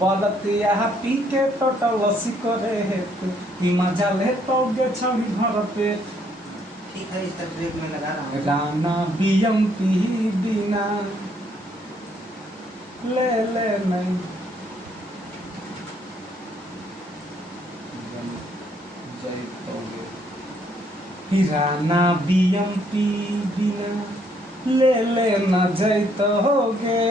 बलतिया P के total लस्सी करे है कि मजा ले पाओगे छवि भर पे। ठीक है, इस ब्रेक में लगा रहा हूँ। राना बीएमपी बिना ले ले नहीं राना बीएमपी बिना ले ले न जैतोगे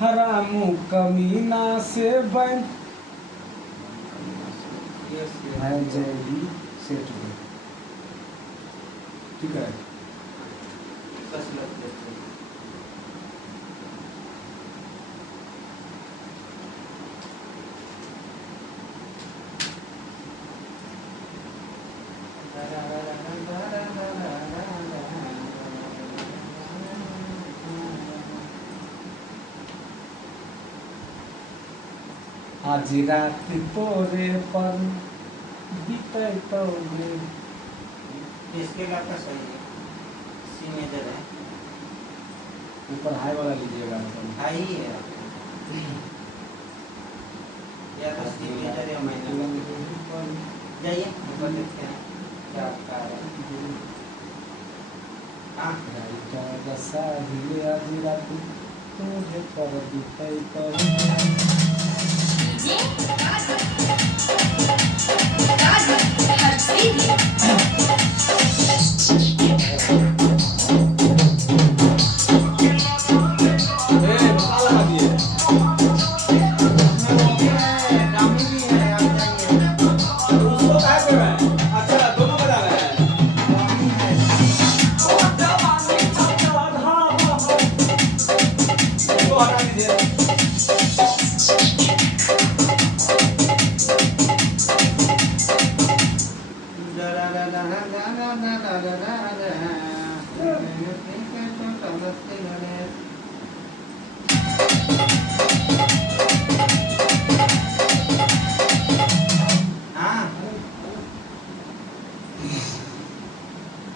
हरामू कमीना से बन है जयदी सेठ हो। ठीक है, आज रात तोरे पर बीते तो इसके का आपका सही है, सी मेजर है, ऊपर हाई वाला लीजिएगा। हाई ही है या तो सी मेजर या माइनर। जाइए ऊपर देखते हैं क्या आपका है। हाँ दशा हिले आज रात तोरे पर बीते तो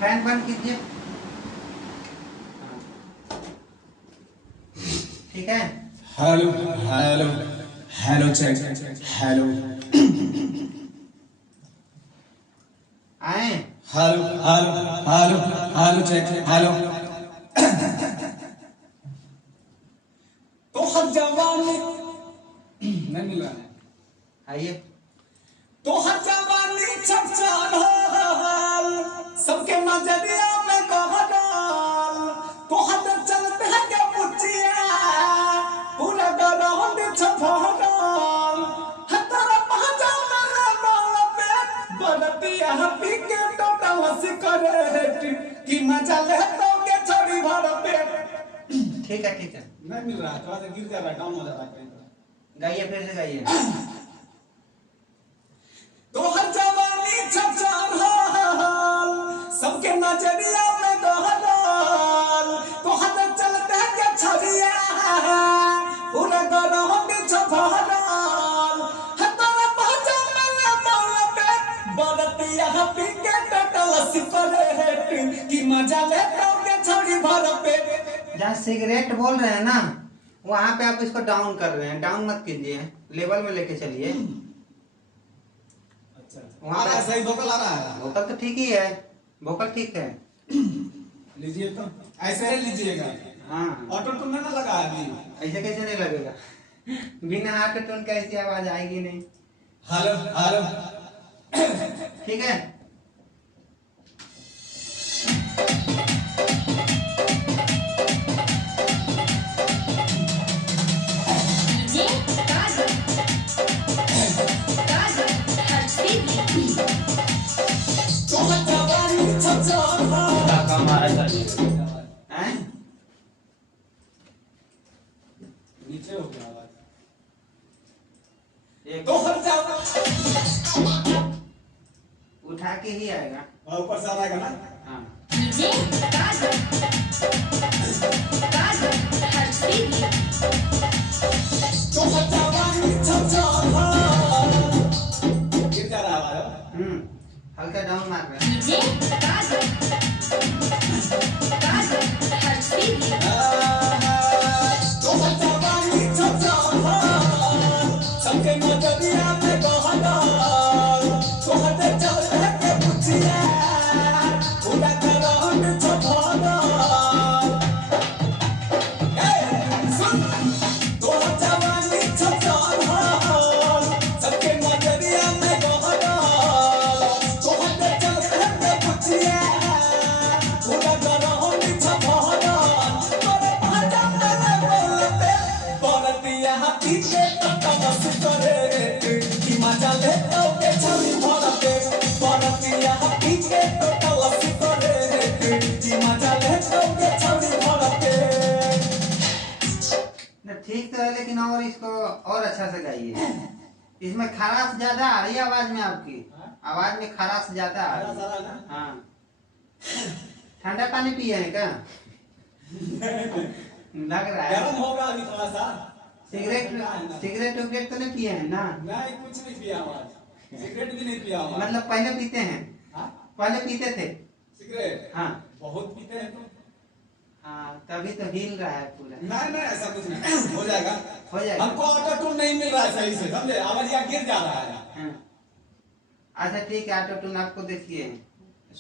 फैन बंद कीजिए। ठीक है, hello hello hello check hello आए hello hello hello hello check hello तो हर जवानी नहीं मिला है। आइए तो हर जवानी चर्चान हाल सबके नजरिया में कहडाल तो हर चलते हैं क्या पुचिया पूरा ग्राउंड छफाडाल हतारा पहचान ना बाल पे बदती यहाँ पी के टोटल हंसी करे कि मजा ले तो के छड़ी भर पे। ठीक है, ठीक है, नहीं मिल रहा, थोड़ा सा गिर जा रहा, डाउन हो जा रहा है। गाइए फिर से गाइए। तो हर जवानी छछान हाल सबके नजरिया में गहराल तो हर चलते के छरिया पूरा ग्राउंड छफाडाल हतारा पहचान ना बाल पे बदती यहाँ पी के टोटल सिपरेट कि मजा ले तो के छड़ी भर पे। जहाँ सिगरेट बोल रहे हैं ना वहाँ पे आप इसको डाउन कर रहे हैं, डाउन मत कीजिए, लेवल में लेके चलिए। वहाँ पे सही वोकल आ रहा है, वोकल तो ठीक ही है, वोकल ठीक है। लीजिए तो ऐसे ही लीजिएगा। हाँ, ऑटो टून ना लगा है अभी। ऐसे कैसे नहीं लगेगा, बिना ऑटो टून का ऐसी आवाज आएगी नहीं। हेलो हेलो ठीक है, नीचे हो गया आवाज। एक तो हर जाओ उठा के ही आएगा, ऊपर से आएगा ना। हाँ तो हर जवानी छछान गिर जा रहा है। हल्का डाउन मार रहे हैं। तो हर जवानी छछान सबके नजरिया में गहराल तोहरे चलते के पुछिया पूरा करंट छफड़ाल सुन तोहर जवानी छछाल सबके नजरिया में गहराल तोहरे चलते के पुछिया पूरा करंट छफड़ाल तोरे भाजा में बोलते बरतिया पीछे तमस करे कि मजा ले तो के छवि भरते बरतिया पीछे तमस करे कि मजा ले तो के छवि भरते। ठीक तो है, लेकिन और इसको और अच्छा से गाइए। इसमें खराश ज्यादा आ रही है आवाज में आपकी। आवाज में खराश ज्यादा आ रही है। हाँ, ठंडा पानी पिए हैं क्या? लग रहा है गरम होगा अभी थोड़ा सा। सिगरेट उगरेट तो नहीं पिए हैं ना? नहीं, कुछ नहीं पिया हुआ, सिगरेट भी नहीं पिया हुआ। मतलब पहले पीते हैं? पहले पीते थे सिगरेट? हाँ, बहुत पीते हैं तो। हाँ, तभी तो हिल रहा है पूरा। नहीं नहीं, ऐसा कुछ नहीं, हो जाएगा हो जाएगा। हमको ऑटो टून नहीं मिल रहा है सही से, समझे? आवाज यहाँ गिर जा रहा है। हाँ। अच्छा ठीक है, ऑटो ट्यून आपको देखिए,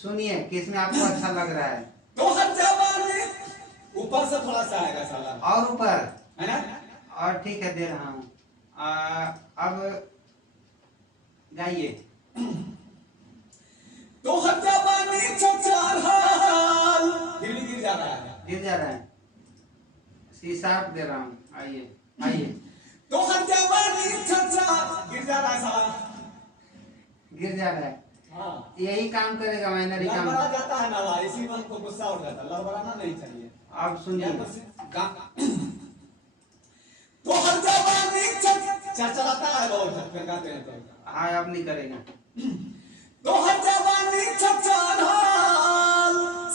सुनिए किसमें आपको अच्छा लग रहा है। तो हर जवानी ऊपर से थोड़ा सा आएगा साला, और ऊपर है ना? और ठीक है, दे रहा हूँ। अब गाइए। तो हर जवानी छछाल गिर जा रहा है, गिर जा रहा है। सी शार्प दे रहा हूँ, आइए आइए। तो हर जवानी छछाल गिर जा रहा है साला, गिर जा रहा है। हाँ, यही काम करेगा माइनरी काम। लड़बड़ा जाता है ना, इसी में हमको गुस्सा उठ जाता है। लड़बड़ाना नहीं चाहिए। अब सुनिए। तो हर जवानी चलाता है बहुत, फिर गाते हैं तो। हाँ, अब नहीं करेगा। तो हर जवानी छछाल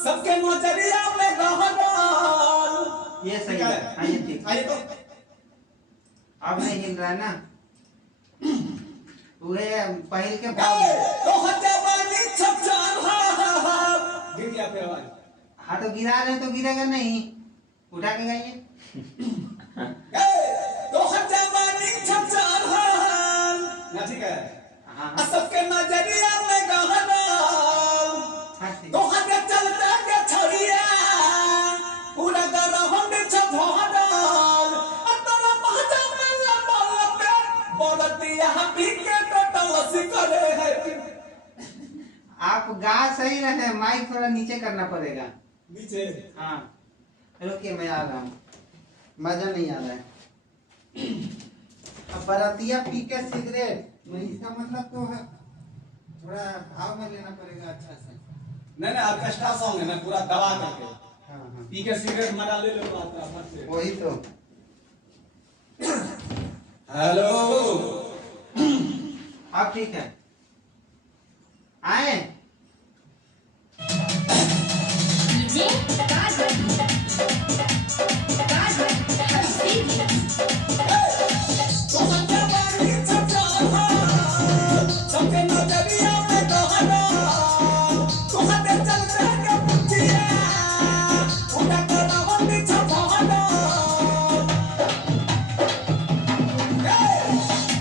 सबके नजरिया में गहराल। ये सही है। हाँ, ये ठीक। आइए तो अब नहीं हिल रहा है ना? वह पहल के तो हर जवानी छछाल गिर गया फिर आवाज। हाँ, तो गिरा रहे तो गिरेगा नहीं, उठा के गाइए। तो हर जवानी छछाल ना, ठीक है? हाँ सबके नजरिया में गहराल हाँ, ठीक। तो हर चलते के छड़िया पूरा गरहन छफड़ाल तोरा भाजा में लंबा बरतिया पीके टटलस करे है। आप गा सही रहे, माइक थोड़ा नीचे करना पड़ेगा। नीचे? हाँ, रुकिए, मैं आ रहा हूँ। मजा नहीं आ रहा है। अब बरातिया पी के सिगरेट, इसका मतलब तो है थोड़ा भाव में लेना पड़ेगा अच्छा से। नहीं नहीं, ऑर्केस्ट्रा सॉन्ग है ना, पूरा दबा करके। हाँ हाँ, पी के सिगरेट मजा ले लो बात से। वही तो। हेलो, अब ठीक है, आए। सबके नजरिया में गहराल तोहरे चलते के पुछिया पूरा करहन छफड़ाल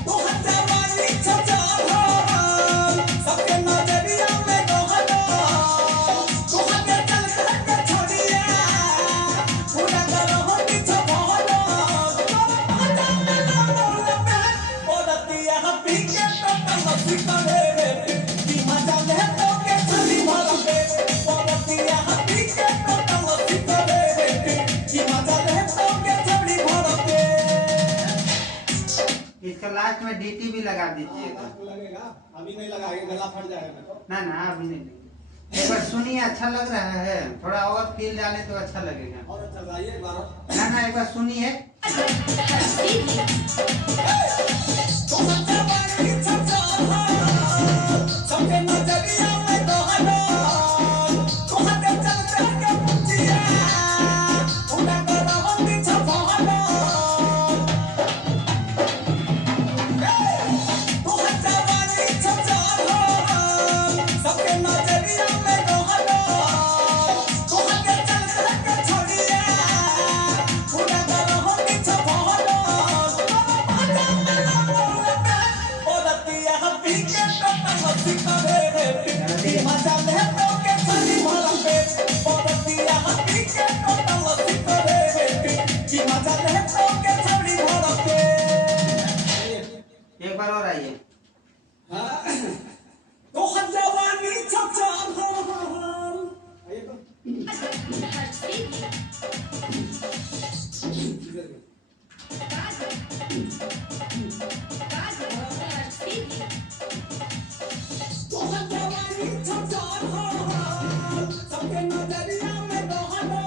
तोहर जवानी छछाल सबके नजरिया में गहराल तोहरे चलते के छड़िया पूरा करहन छफड़ाल तोरा भाजा में बोलतिया पीके टटलस करे कि मजा ले तो के छवि भरते बोलतिया पीके टटलस करे कि मजा ले तो के छवि भरते। इसका लास्ट में डीटी भी लगा दीजिएगा। आपको लगेगा? अभी नहीं लगाएंगे, गला फट जाएगा तो। ना ना, अभी नहीं लेंगे। एक बार सुनिए, अच्छा लग रहा है, थोड़ा और फील डाले तो अच्छा लगेगा। और अच्छा गाइए एक बार। ना ना, एक बार सुनिए। तो हर जवानी छछाल सबके नजरिया में गहराल तोहरे चलते के पुछिया पूरा करहन छफड़ाल तो हर जवानी छछाल सबके नजरिया में गहराल तोहरे चलते के छड़िया पूरा करहन छफड़ाल तोहर जवानी छमछान हो सबके नजरिया में रहना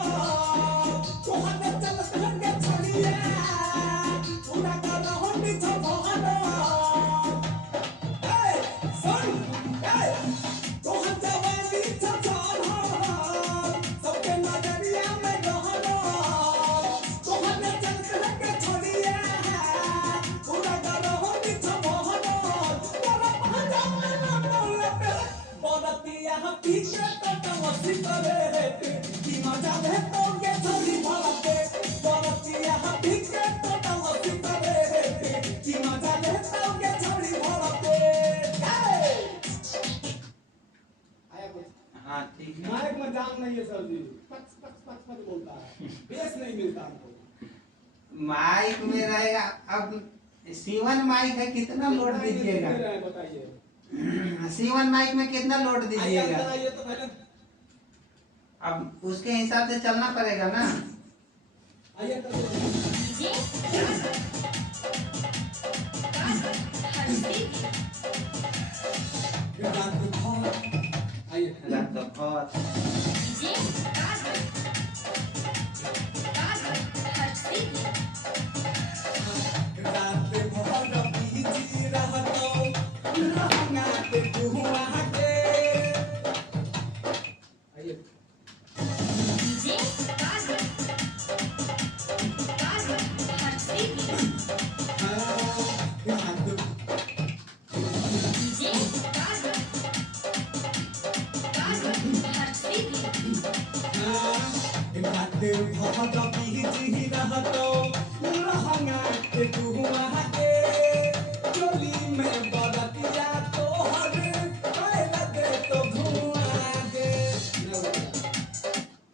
तोहर चलत के छड़िया पूरा कर हो नीचे बहना ए सुन ए तोहर जवानी छमछान हो सबके नजरिया में रहना तोहर चलत के छड़िया पूरा कर हो नीचे बहना तोरा पहचान बरतिया पीछे कटवसी करे की मजा ले तोगे थोड़ी भरते बरतिया पीछे कटवसी करे की मजा ले तोगे थोड़ी भरते आया कुछ हाँ ठीक है। माइक में जान नहीं है सर जी पच बोलता है बेस नहीं मिलता हमको माइक में रहेगा। अब सीवन माइक है, कितना लोड दीजिएगा? बताइए सीवन माइक में कितना लोड दीजिएगा? आइए तो पहले अब उसके हिसाब से चलना पड़ेगा ना। आइए तो आइए रात तो बहुत रात भर बीजी रहतो रहना ते दुआ के आइए रात भर बीजी रहतो रहना ते दुआ के चोली में बरतिया तोहर पहले दे तो धुआं के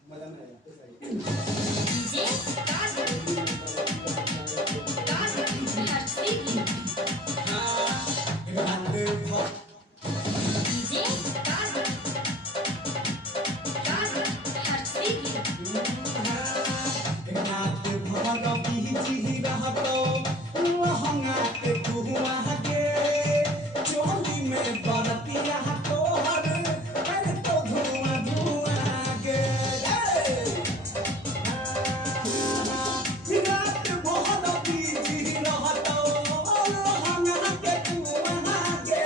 मजा नहीं आया रात भर रात भर बीजी रहतो रहना ते दुआ के चोली में बरतिया तोहर पहले तो धुआं के रात भर बीजी रहतो रहना के दुआ के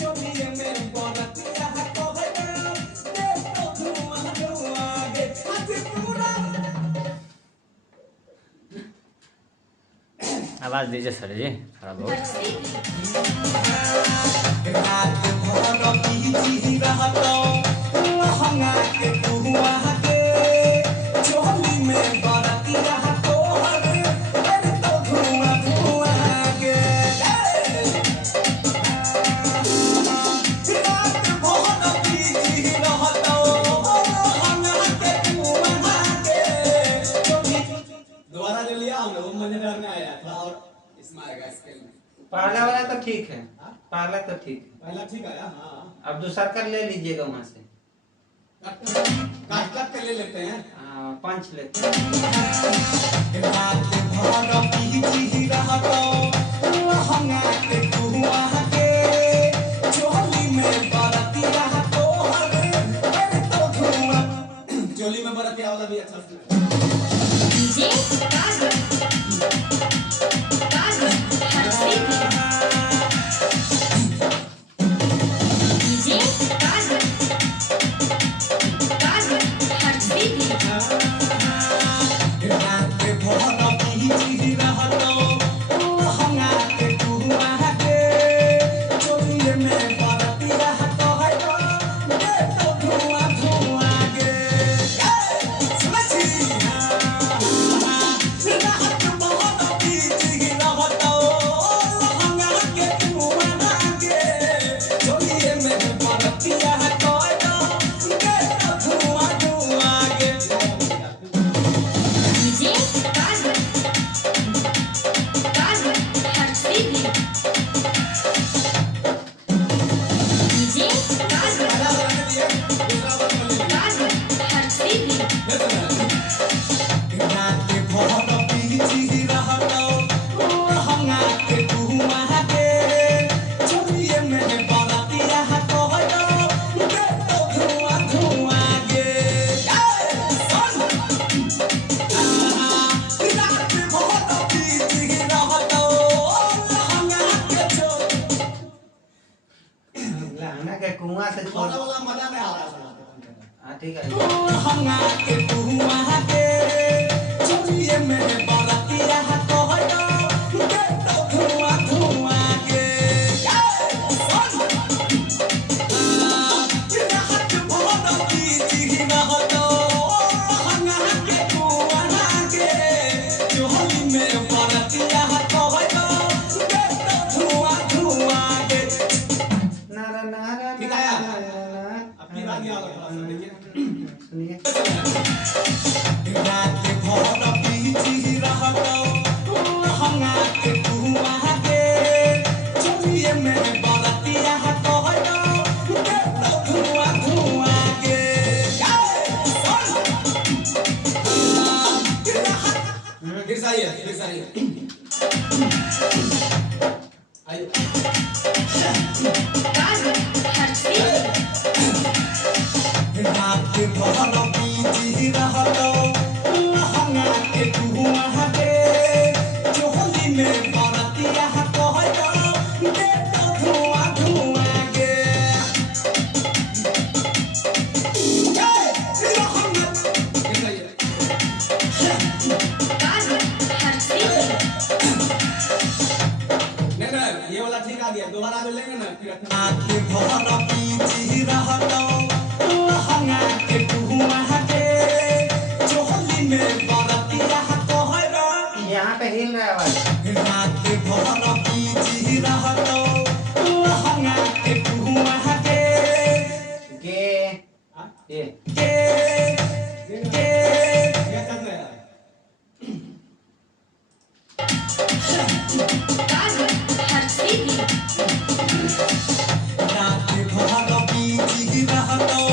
चोली में बरतिया तोहर दे तो धुआं के आज पूरा आवाज दीजिए सर जी थोड़ा बहुत। रात भर बीजी रहतो रहना के दुआ के चोली में बरतिया तोहर पहले तो धुआं के रात भर बीजी रहतो रहना के दुआ के चोली दोबारा ले लिया हम लोग मजेदार में आया था और इसमें आएगा स्केल में पहला वाला तो ठीक है, पहला तो ठीक है। पहला ठीक आया हाँ अब दूसरा कर ले लीजिएगा वहां से। काट काट के ले लेते हैं पंच लेते हैं। रात भर बीजी रहतो रहना के दुआ के चोली में बरतिया तोहर पहले तो धुआं चोली में बरतिया वाला भी अच्छा से रात भर बीजी रहतो धुआं से छोड़। वाला वाला मजा नहीं आ रहा है। हाँ ठीक है। हंगा के धुआं के चलिए मेरे बरतिया कहलो के तो धुआं धुआं के राहत भरती जीना तो हंगा के धुआं के चली मेरे बरतिया कहलो के तो धुआं धुआं के। नारा नारा ठीक है अपनी बात याद रखना सुनिए। रात भर बीती रहलो हंगा के धुआं के चलिए मेरे बरतिया कहलो के तो धुआं धुआं के। फिर साइए आइए रात भर बीती रहलो हंगा के धुआं के चोली में बरतिया कहलो के तो धुआं धुआं के। ये वाला ठीक आ गया, दोबारा जो लेंगे ना रात भर बीती रहलो हंगा के धुआं के चोली में बरतिया कहलो। यहाँ पे हिल रहा है आवाज। रात भर बीती रहलो हंगा के धुआं के गे ये के रात भर बीती रहलो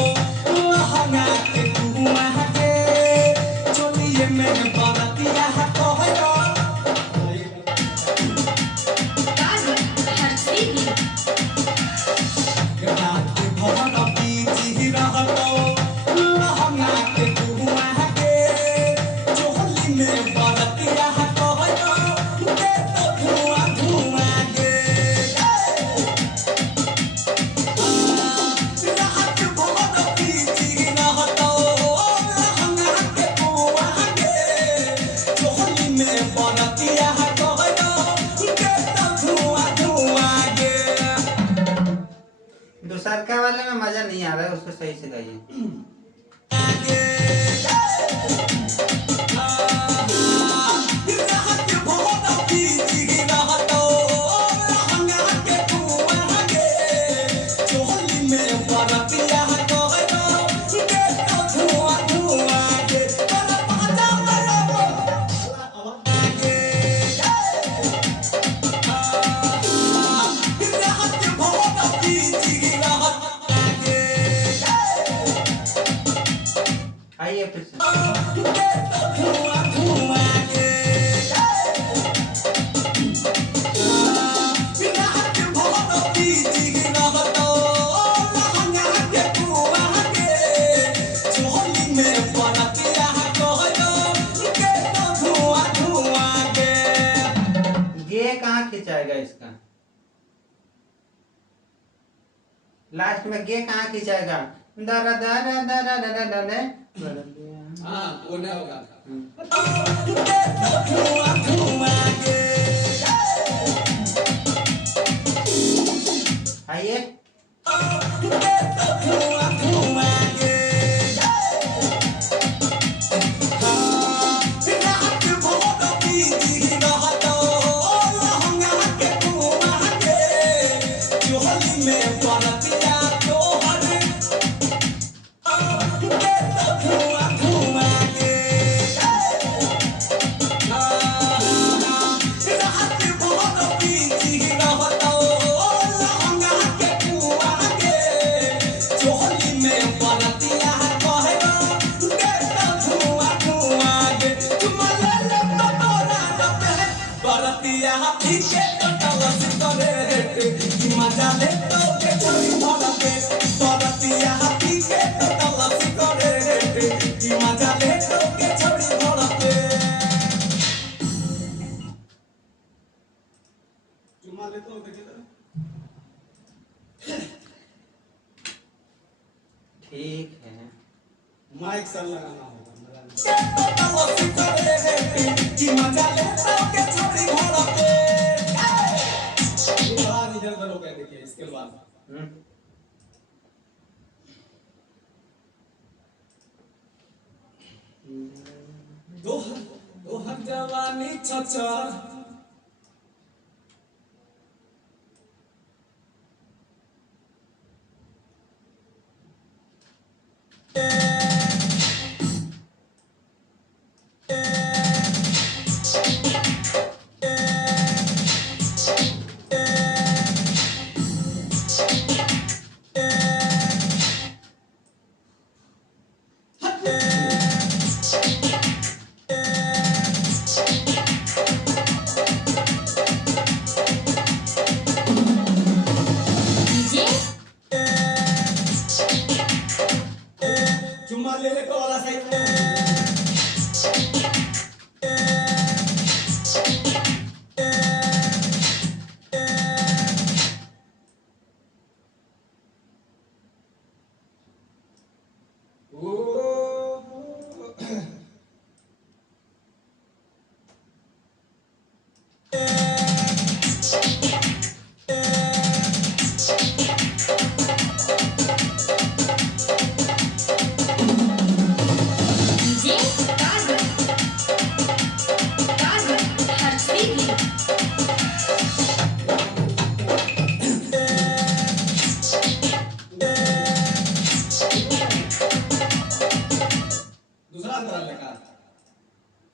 हंगा के धुआं के चलिए मेरे बरतिया कहलो। रात भर बीती रहलो हंगा के धुआं के चोली में बरतिया कहलो के तो धुआं धुआं के। रात भर बीती रहलो हंगा के धुआं के चोली में बरतिया कहलो के तो धुआं धुआं के। दूसरका वाले में मजा नहीं आ रहा है, उसको सही से गाइए। राहत भर बीती रहलो हंगा के धुआं के चोली में बरतिया कहलो के तो धुआं धुआं के। राहत भर बीती रहलो आइए फिर से। के तो धुआं धुआं के। राहत भर बीती रहलो हंगा के धुआं के चोली में बरतिया कहलो के तो धुआं धुआं के। गे कहाँ खिंचाएगा इसका? लास्ट में गे कहाँ खिंचाएगा? दरा दरा दरा दरा दरा। हाँ वो नहीं होगा। के तो धुआं धुआं के। आइए। के तो धुआं धुआं के। रात भर बीती रहलो हंगा के धुआं के चोली में बरतिया तोहर के तो धुआं धुआं के। रात भर बीती रहलो हंगा के धुआं के चोली में बरतिया कहलो के तो धुआं धुआं के। तुम ले लो तो तोरा रते बरतिया पीछे तो तवस करे कि मजा ले तो के छोरी भर के बरतिया पीछे तो तवस करे कि मजा ले तो के छोरी भर के। चुमा ले तो देखे तो माइक सब लगाना होगा कि मजा लेता के छोड़ी घर पे इधर उधर लोग देखिए इसके बाद दो हर जवानी छछा चुम्मा ले ले वाला साइड में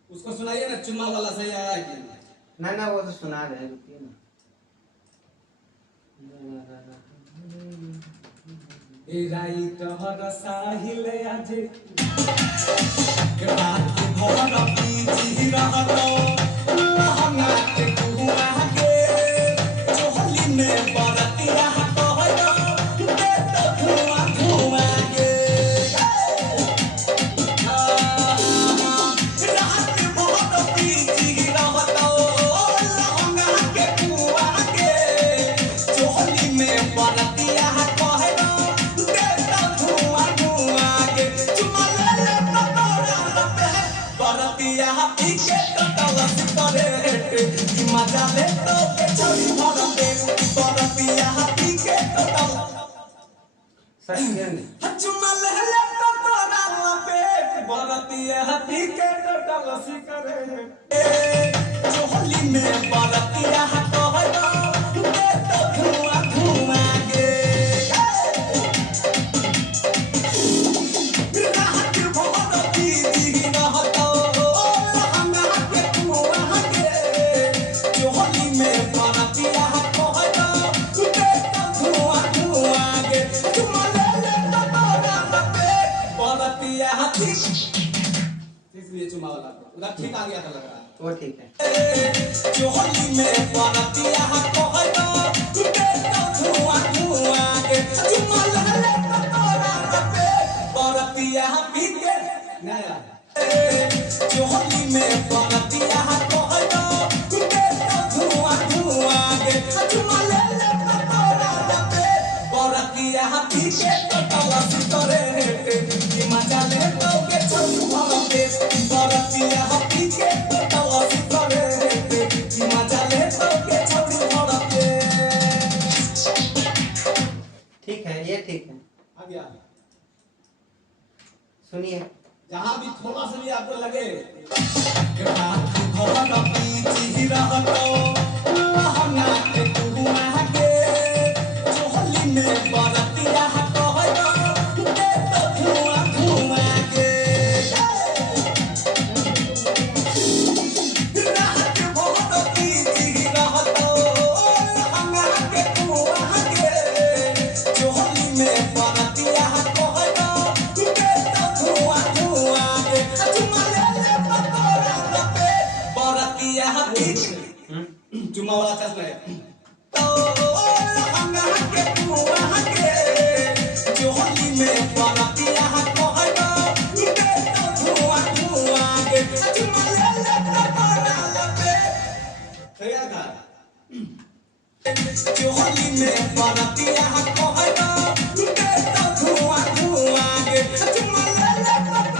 उसको सुनाइए ना चुम्मा वाला सही आया है कि ना वो तो सुना रहे रुकिए ना ए राइट हर साहिल आज के बात भर पीजी रहतो लहंगा के कुआ के चोली में बरतिया कहलो दे तो धुआं धुआं के मजा ले तो के छोड़ी भर पे बरतिया हाथी के टटल सच चुम्मा ले ले तो तोरा पे बरतिया हाथी के टटल सिकरे चोली में बरतिया कहलो दे तो धुआं धुआं गे रात भर पीजी रहतो लहंगा के कुआ के चोली में बरतिया कहलो दे तो धुआं धुआं गे चुम्मा ले ले तो तोरा पे बरतिया हाथी इसलिए चुम्मा वाला उधर ठीक आ गया था लग रहा है वो ठीक है चोली में बरतिया कहलो दे तो धुआं धुआं गे चुम्मा ले ले तो तोरा पे बरतिया पी के नया चोली में बरतिया कहलो दे तो धुआं धुआं गे चुम्मा ले ले तो तोरा पे बरतिया पी के टटल सिकरे कि मजा ले तो के छोड़ी भर पे बरतिया पी के टटल सिकरे कि मजा ले तो के छोड़ी भर पे ठीक है ये ठीक है आ गया सुनिए जहाँ भी थोड़ा सा भी आपको लगे कि बात भर पीजी रहतो लहंगा के कुआ के चोली में बरतिया कहलो दे तो धुआं धुआं के रात भर पीजी रहतो लहंगा के कुआ के चोली में बरतिया कहलो दे तो धुआं धुआं के चुम्मा ले ले तो तोरा पे बरतिया चुम्मा वाला चल रहा तो लहंगा के कुआ के चोली में बरतिया कहलो दे तो धुआं धुआं के चुम्मा ले ले तो तोरा पे तैयार था चोली में बरतिया कहलो दे तो धुआं धुआं के चुम्मा ले ले तो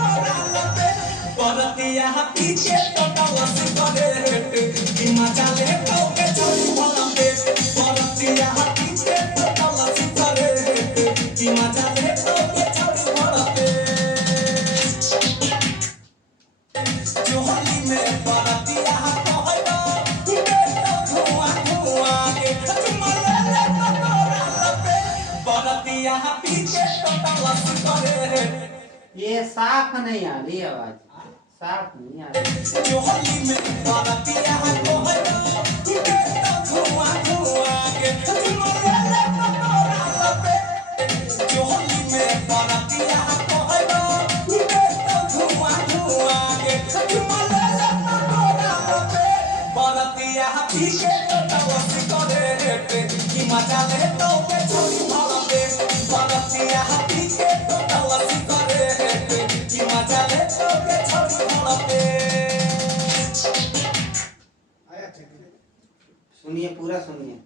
पीछे तो डाला सिगरेट कि मजा ले तो के छोड़ी भला पेट बरतिया पीछे तो डाला सिगरेट कि मजा ले तो के छोड़ी भला पेट जोहली में बरतिया कहलो बेटा धुआं धुआं के चुमले ले तोरा लपे बरतिया पीछे तो डाला सिगरेट ये साफ नहीं आ रही आवाज, साफ नहीं आ रही। जोहली में बरतिया कहलो बेटा धुआं धुआं के चुमले ले तोरा लपे जोहली में बरतिया कहलो बेटा धुआं धुआं के चुमले ले तोरा लपे बरतिया पीछे तो डाला सिगरेट कि मजा ले तो के छोड़ी भला पेट बरतिया पीछे तो डाला सिगरेट कि मजा ले तो के छोड़ी भला पेट आया ठीक है सुनिए, पूरा सुनिए।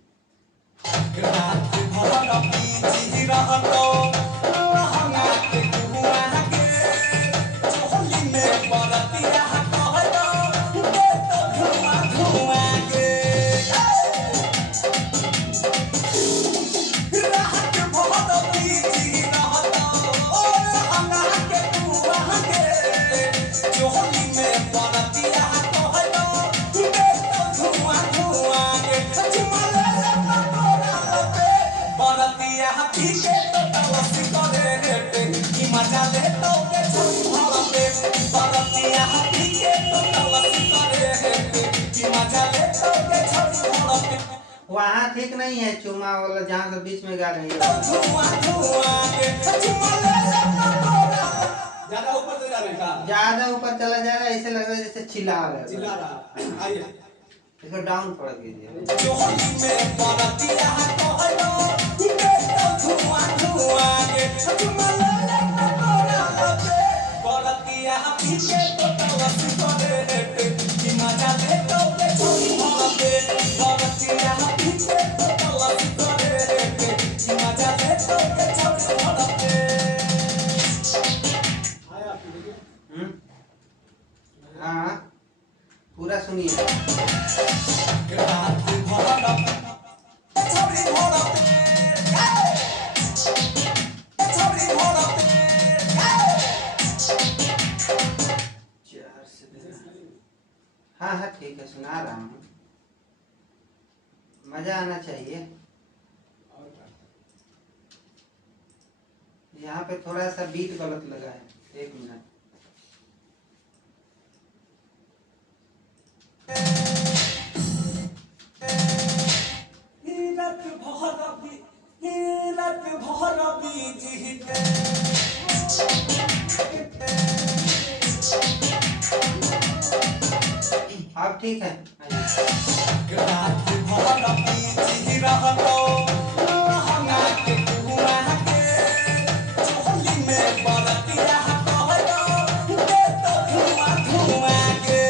रात भर बीजी रहतो लहंगा के कुआं के जोहली में बरतिया कहलो बेटा धुआं धुआं के रात भर बीजी रहतो लहंगा के कुआं के जोहली में बरतिया कहलो बेटा धुआं धुआं के चुमले ले तोरा लपे बरतिया पीछे तो डाला सिगरेट कि मजा ले तो के छोड़ी भला पेट बरतिया पीछे तो डाला सिगरेट कि मजा ले तो के छोड़ी भला पेट वहाँ ठीक नहीं है चुमा वाला, जहाँ से बीच में गा रही है। धुआं धुआं के चुमले ले तोरा ज्यादा ऊपर तो जा रहे का ज्यादा ऊपर चला जा रहा है, ऐसे लग रहा है जैसे चिल्ला रहा है। चिल्ला रहा आइए इसको डाउन पड़ कीजिए। जोहली में बरतिया कहलो बेटा धुआं धुआं के चुमले ले तोरा लपे बरतिया पीछे तो डाला सिगरेट कि मजा ले तो के छोड़ी भला पेट बरतिया पीछे तो डाला सिगरेट कि मजा ले तो के छोड़ी भला पेट आया हम्म? हाँ, पूरा सुनिए। रात भर छोड़ी भला पेट छोड़ी भला पेट हाँ हाँ ठीक है, सुना रहा हूँ। मजा आना चाहिए। यहाँ पे थोड़ा सा बीट गलत लगा है, 1 मिनट। रत भर बीजी अब ठीक है। रात भर बीजी रहतो लहंगा के कुआं के जोहली में बरतिया कहलो बेटा धुआं धुआं के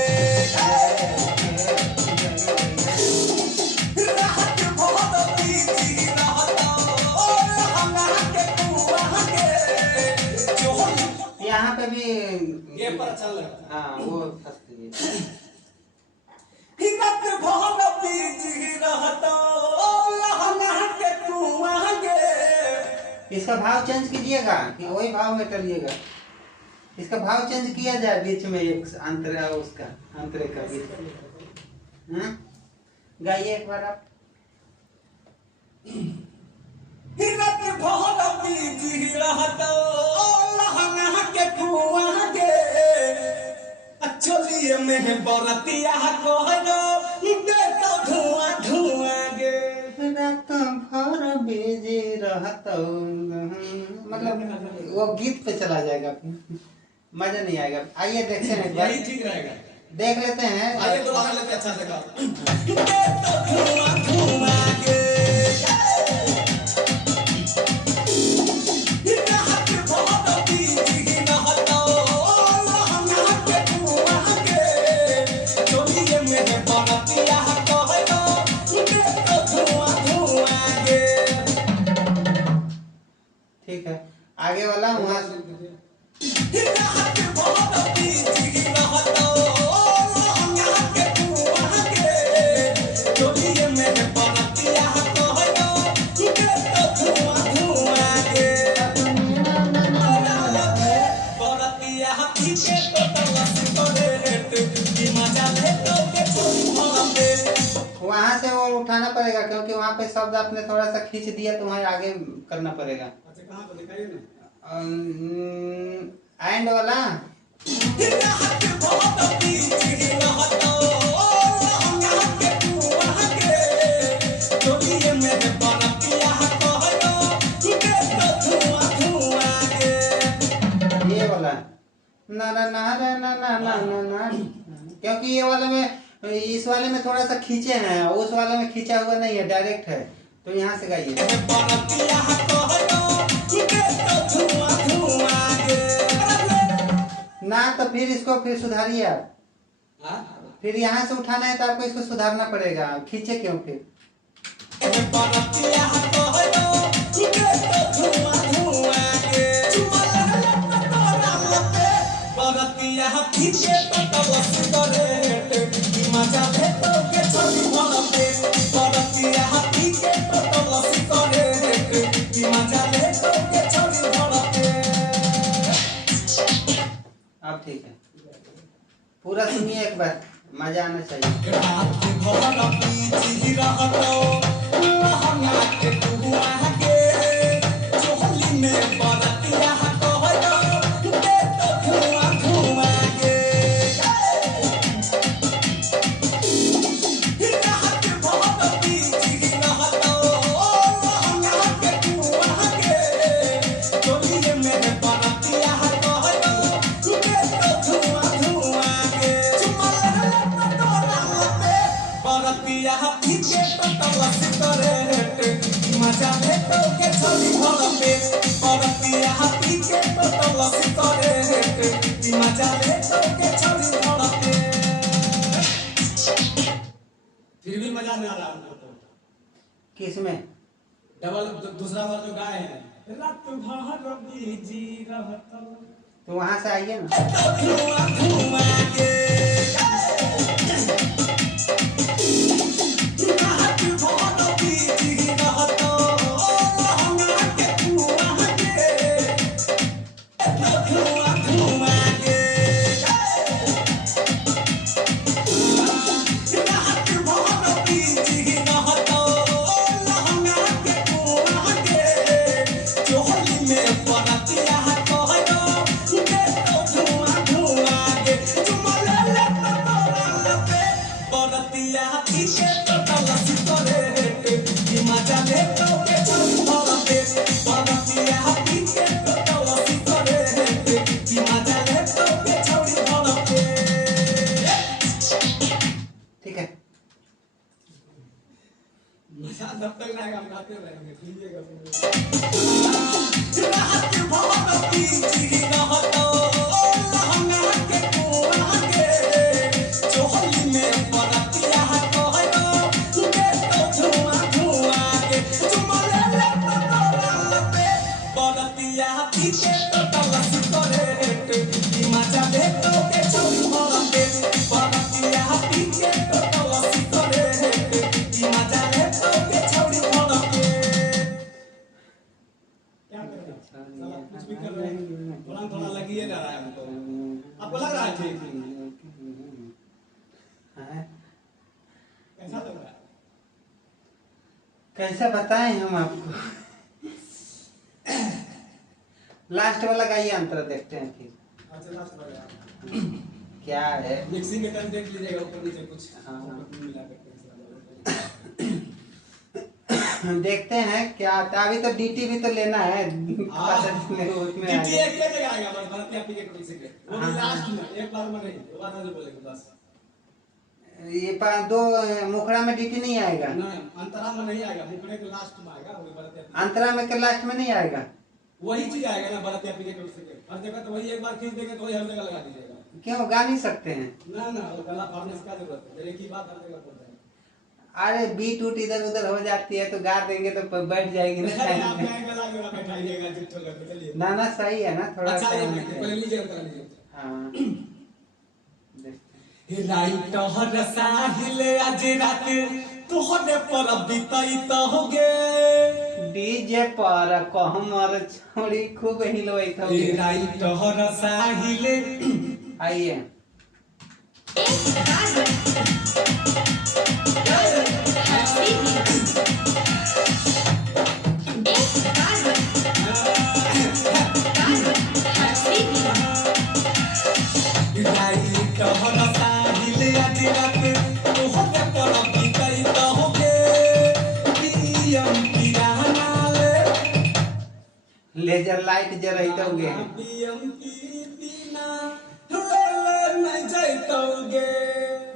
रात भर बीजी रहतो लहंगा के कुआं के जोहली यहाँ पे भी ये पर चल रहा है हाँ वो फंसती है। हिरत भर बीजी रहतो लहंगा के कुआं के इसका भाव चेंज कीजिएगा कि वही भाव में टलिएगा। इसका भाव चेंज किया जाए बीच में, एक अंतर उसका अंतरे का बीच। गाइए एक बार आप। हिरत भर बीजी रहतो लहंगा के कुआं के चलिए में बरतिया कहलो बेटा धुआं धुआं गे रात भर बिजी रहता मतलब वो गीत पे चला जाएगा, मजा नहीं आएगा। आइए देखते हैं एक बार, यही ठीक रहेगा। देख लेते हैं। आइए दोबारा लेते अच्छा से गाओ बेटा धुआं धुआं गे रात भर बीजी रहतो लहंगा के कुआं के चलिए में बरतिया कहलो बेटा धुआं धुआं गे ठीक है, आगे वाला वहाँ रात भर बीजी रहतो वो उठाना पड़ेगा, क्योंकि वहाँ पे शब्द आपने थोड़ा सा खींच दिया तो वहाँ आगे करना पड़ेगा। अच्छा कहाँ पर दिखाइए ना। एंड वाला ये वाला ना ना ना ना ना ना ना ना ना, क्योंकि ये वाले में, इस वाले में थोड़ा सा खींचे हैं, उस वाले में खींचा हुआ नहीं है, डायरेक्ट है। तो यहाँ से गाइए ना, तो फिर इसको फिर सुधारिए आप। फिर यहाँ से उठाना है तो आपको इसको सुधारना पड़ेगा, खींचे क्यों फिर। अब ठीक है, पूरा सुनिए एक बार, मजा आना चाहिए। फिर भी मजा नहीं आ रहा हमको। किस में? डबल दूसरा बार जो गाए हैं, रात भर बीजी रहता। तो वहां से आइए ना। ठीक है, मजा जब तक ना आएगा हम गाते रहेंगे। कीजिएगा थोड़ा लगिए जा रहा है हमको। आपको लग रहा है ठीक? कैसा लग रहा है? कैसा बताएं हम आपको। लास्ट वाला गाइए, अंतर देखते हैं फिर अच्छा लास्ट वाला क्या है। मिक्सिंग के टाइम देख लीजिएगा ऊपर नीचे कुछ। हाँ। मिला के देखते हैं क्या आता है। अभी तो डीटी भी तो लेना है। उसमें टीटी एक जगह आएगा बस, भारतीय आपकी के कुछ से वो भी लास्ट में एक बार में नहीं, वो बार में बोलेंगे बस। ये दो मुखड़ा में डीटी नहीं आएगा। नहीं अंतरा में नहीं आएगा, मुखड़े के लास्ट में आएगा। वो भारतीय अंतरा में के लास्ट में नहीं आएगा। वही चीज आएगा ना भारतीय आपकी के कुछ से हर जगह। तो वही एक बार खींच देंगे तो वही हर जगह लगा दीजिएगा। क्यों गा नहीं सकते हैं? ना ना वो गला फाड़ने की क्या जरूरत है, एक ही बात हर जगह बोलते हैं। अरे बीट उट इधर उधर हो जाती है तो गा देंगे तो बैठ जाएगी ना। आप गला में बैठाइएगा जितना लगे। चलिए ना ना सही है ना, थोड़ा अच्छा सा ये पहले लीजिए कर लीजिए। हाँ राइट हर साहिल आज रात तोहरे पर बीतई तो होगे। डीजे पर कहमर छोड़ी खूब हिलवैत हो। राइट हर साहिल आइए लेजर लाइट जरैतोगे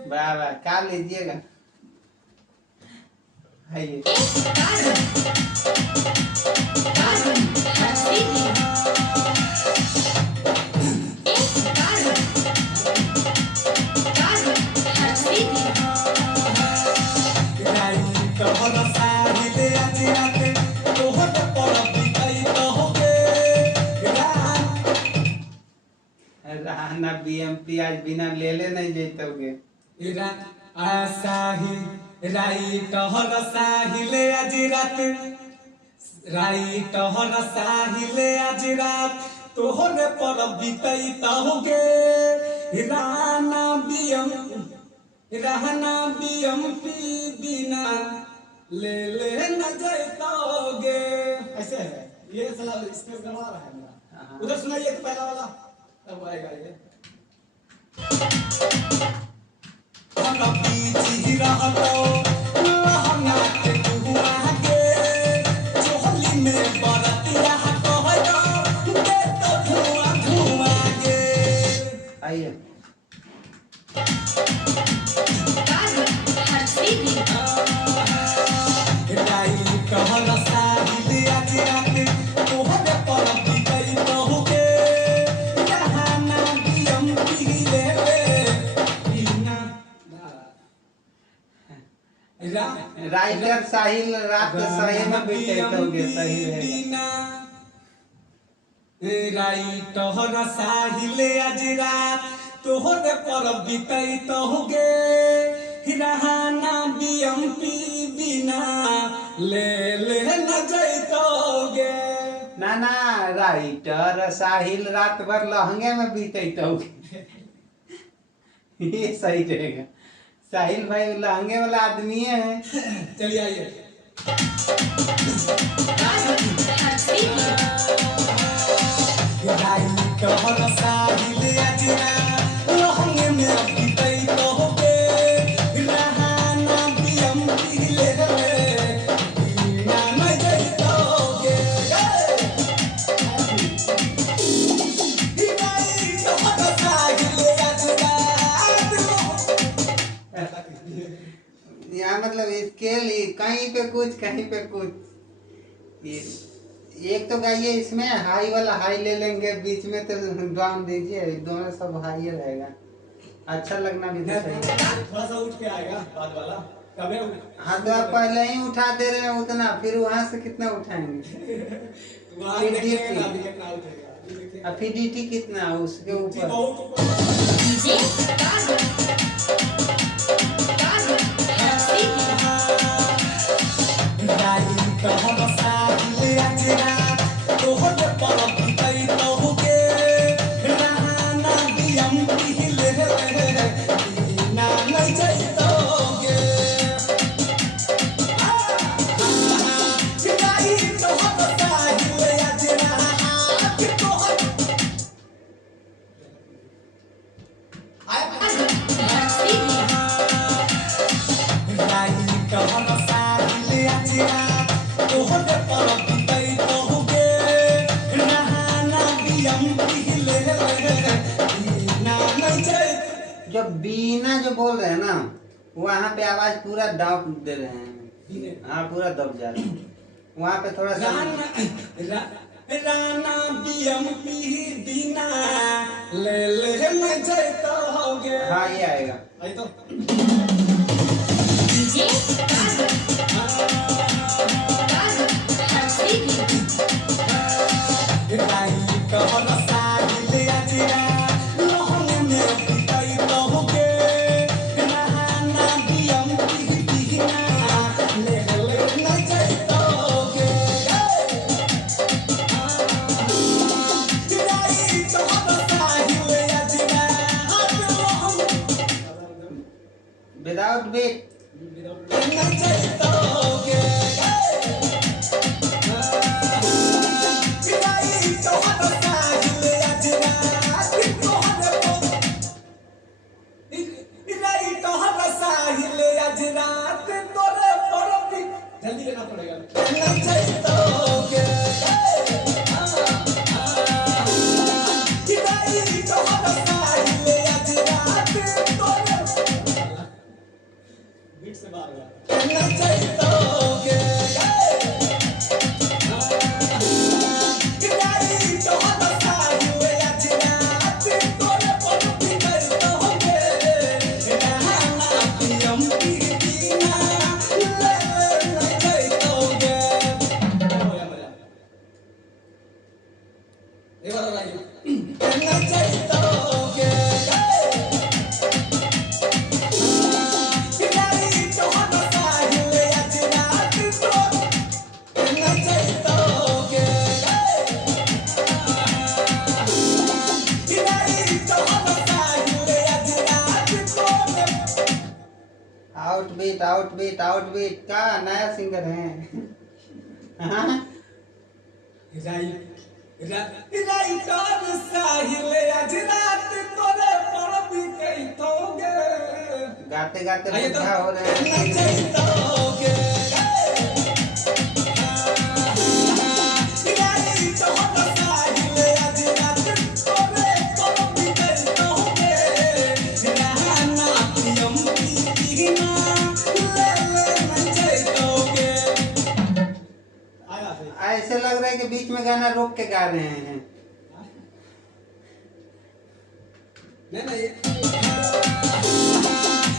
वाह वाह क्या लीजिएगा आइए रहना बीएमपी आज बिना ले ले नहीं जैतोगे राइट हर साहिले आज रात राइट हर साहिले आज रात तोहरे पर बीतई तहोगे रहना बीएमपी बिना ले न जैतोगे ऐसे है ये साला स्पेस गवा रहा है मेरा उधर सुनाइए तो पहला वाला तब आएगा ये हम बीच ही रहतो हम नाते हुआ के चोली में बरतिया कहयो दे तो धुआं के आइए राई कहल साहिल आज रात तोहरे पर बीतई तहोगे रहना बीएमपी ले राइटर साहिल रात सही में बीतैतोगे सही रहेगा राइटर साहिल आज रात तोहरे पर बीतई तहोगे रहना बीएमपी बिना ले न जैतोगे ना राइटर साहिल रात भर लहंगे में बीतैतोगे ये सही रहेगा साहिल भाई लहंगे वाला आदमी है चलिए आइए राइटर साहिल आज रात लहंगे में बीतई तहोगे रहना बीएमपी ले बिना न जैतोगे यहाँ मतलब स्केल कहीं पे कुछ ये एक तो गाइए इसमें हाई वाला हाई ले लेंगे बीच में तो डाउन दीजिए दोनों सब हाई रहेगा अच्छा लगना भी चाहिए थोड़ा सा उठ के आएगा बाद वाला कभी हाँ तो आप पहले ही उठा दे रहे हैं उतना फिर वहां से कितना उठाएंगे एफिडिटी कितना उसके ऊपर जो बीना जो बोल रहे हैं ना वहाँ पे आवाज पूरा दब दे रहे हैं हाँ पूरा दब जा रहा है वहाँ पे थोड़ा सा राना बीएमपी बिना ले न जैतोगे हाँ ये आएगा आई तो विदाउट बीट जल्दी लेना पड़ेगा नहीं जाइतोगे किदाई तो हरसाई ले आज रात तोरे बीट से बाहर गया नहीं जाइतोगे किदाई तो हरसाई ले आज रात तोरे पर भी जाइतोगे रहना पियम पीना ले नहीं जाइतोगे एक बार और आइए नहीं जाइतोगे किदाई तो हरसाई ले आज रात तोरे नहीं जाइतोगे किदाई तो हरसाई ले आज रात तोरे आउट बीट का नया सिंगर है। हाँ? राइटर साहिल आज रात तोरे पर भी कहतोगे गाते गाते आइए तो बुढ़ा हो रहे हैं। नहीं जाइतोगे राइटर साहिल आज रात तोरे पर भी कहतोगे रहना पियम पीना ले नहीं जाइतोगे आया ऐसे लग रहा है कि बीच में गाना रोक के गा रहे हैं। नहीं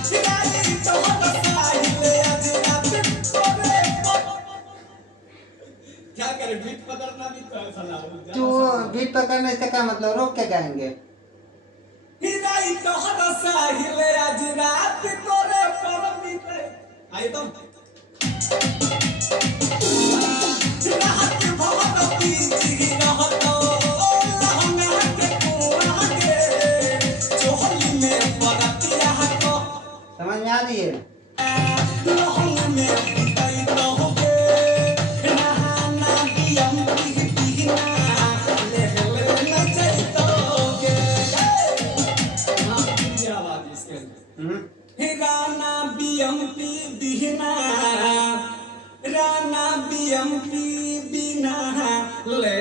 किदाई तो हरसाई ले आज रात तोरे क्या करे बीट पकड़ना भी तो सलाह जो बीट पकड़ने से क्या मतलब, रोक के गाएंगे। किदाई तो हरसाई ले आज रात तोरे पर भी आइए तो रात भवन पीछी रहतो लहंगा के कुआं के चोली में परतिया को समझ में आ रही है? लहंगा में पिटाई रहोगे नहाना पियम पीना ले न जाइतोगे हां ये आवाज इसके राना बीएमपी बिना राना बीएमपी बिना ले